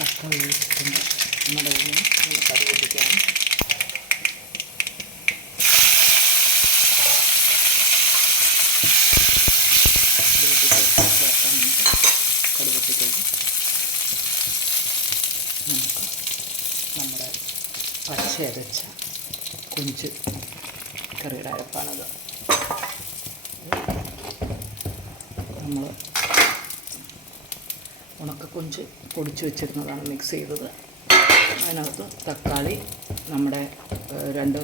ചക്ക വേവിച്ചിട്ടുണ്ട്. നമ്മുടെ ഊണിന് ഒന്ന് കറി പൊട്ടിക്കണം. കറി പൊട്ടിക്കഴിഞ്ഞ് നമുക്ക് നമ്മുടെ പച്ച അരച്ച കൊഞ്ച് കറിയുടെ അരപ്പാണത്. നമ്മൾ ഉണക്കക്കൊഞ്ച് പൊടിച്ച് വെച്ചിരുന്നതാണ് മിക്സ് ചെയ്തത്. അതിനകത്ത് തക്കാളി, നമ്മുടെ 2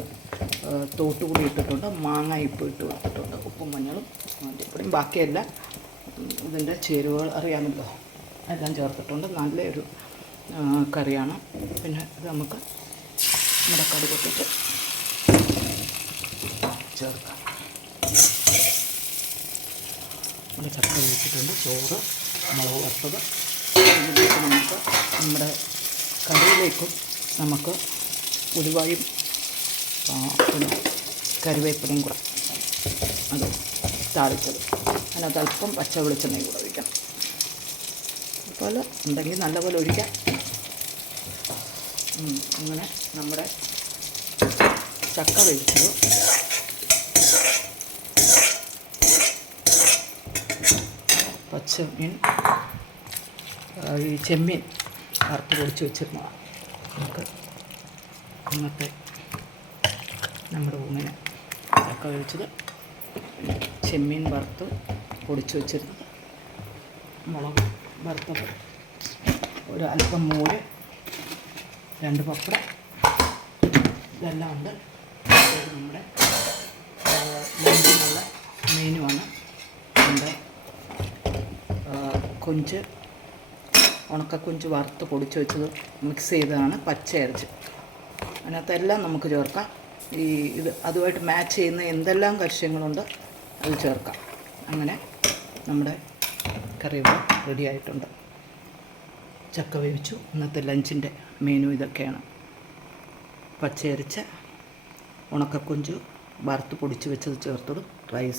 തോട്ടുകൂടി ഇട്ടിട്ടുണ്ട്, മാങ്ങ ഇട്ട് കൊടുത്തിട്ടുണ്ട്, ഉപ്പും മഞ്ഞളും മഞ്ഞൾപ്പൊടിയും, ബാക്കിയെല്ലാം ഇതിൻ്റെ ചേരുവകൾ അറിയാമല്ലോ, എല്ലാം ചേർത്തിട്ടുണ്ട്. നല്ലൊരു കറിയാണ്. പിന്നെ ഇത് നമുക്ക് നമ്മുടെ കടുക് പൊട്ടിച്ച് ചേർക്കാം. നമ്മുടെ ചക്ക വേവിച്ചിട്ടുണ്ട്, ചോറ്, മുളക് വറുത്തത്. ഇതിലേക്ക് നമുക്ക് നമ്മുടെ കറിയിലേക്കും നമുക്ക് ഉലുവയും പിന്നെ കറിവേപ്പിലയും കൂടെ അത് താളിച്ചത്. അതിനകത്ത് അല്പം പച്ച വെളിച്ചെണ്ണയും കൂടെ ഒഴിക്കണം. അതുപോലെ ഉണ്ടെങ്കിൽ നല്ലപോലെ ഒഴിക്കാം. അങ്ങനെ നമ്മുടെ ചക്ക വേവിച്ചത് പച്ചമീൻ, ഈ ചെമ്മീൻ വറുത്ത് പൊടിച്ച് വെച്ചിരുന്നതാണ്. നമുക്ക് ഇന്നത്തെ നമ്മുടെ ഊണിന് ചക്ക വേവിച്ചത്, ചെമ്മീൻ വറുത്ത് പൊടിച്ച് വെച്ചിരുന്നത്, മുളക് വറുത്തത്, ഒരു അല്പം മോര്, 2 പപ്പടം, ഇതെല്ലാം ഉണ്ട്. നമ്മുടെ ലഞ്ചിനുള്ള മെനുവാണ്. നമ്മുടെ കൊഞ്ച്, ഉണക്കക്കൊഞ്ച് വറുത്ത് പൊടിച്ച് വെച്ചത് മിക്സ് ചെയ്തതാണ്, പച്ച അരച്ച്. അതിനകത്തെല്ലാം നമുക്ക് ചേർക്കാം. ഇത് അതുമായിട്ട് മാച്ച് ചെയ്യുന്ന എന്തെല്ലാം കർഷ്യങ്ങളുണ്ട് അത് ചേർക്കാം. അങ്ങനെ നമ്മുടെ കറി റെഡി ആയിട്ടുണ്ട്. ചക്ക വേവിച്ചു. ഇന്നത്തെ ലഞ്ചിൻ്റെ മെനു ഇതൊക്കെയാണ്. പച്ചയരച്ച ഉണക്കക്കൊഞ്ച് വറുത്ത് പൊടിച്ച് വെച്ചത് ചേർത്തത്, റൈസ്.